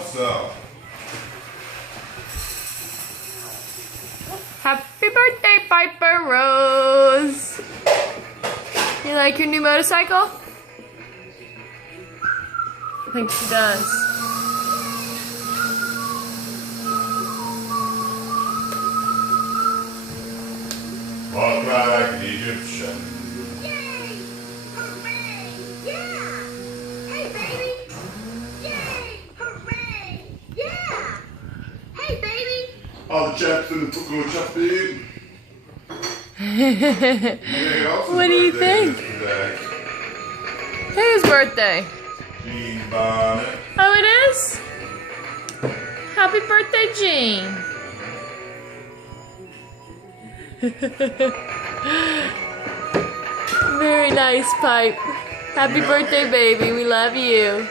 What's up? Happy birthday, Piper Rose! You like your new motorcycle? I think she does. Walk like an Egyptian. Yay! Hooray! Yeah! Hey, baby! Yay! Hooray! Yeah! Hey, baby! All the chaps in the Pucko Chuppy. What do you think? Whose birthday? Jean Bonnet. Oh, it is? Happy birthday, Jean. Very nice, Pipe. Happy birthday, baby. We love you.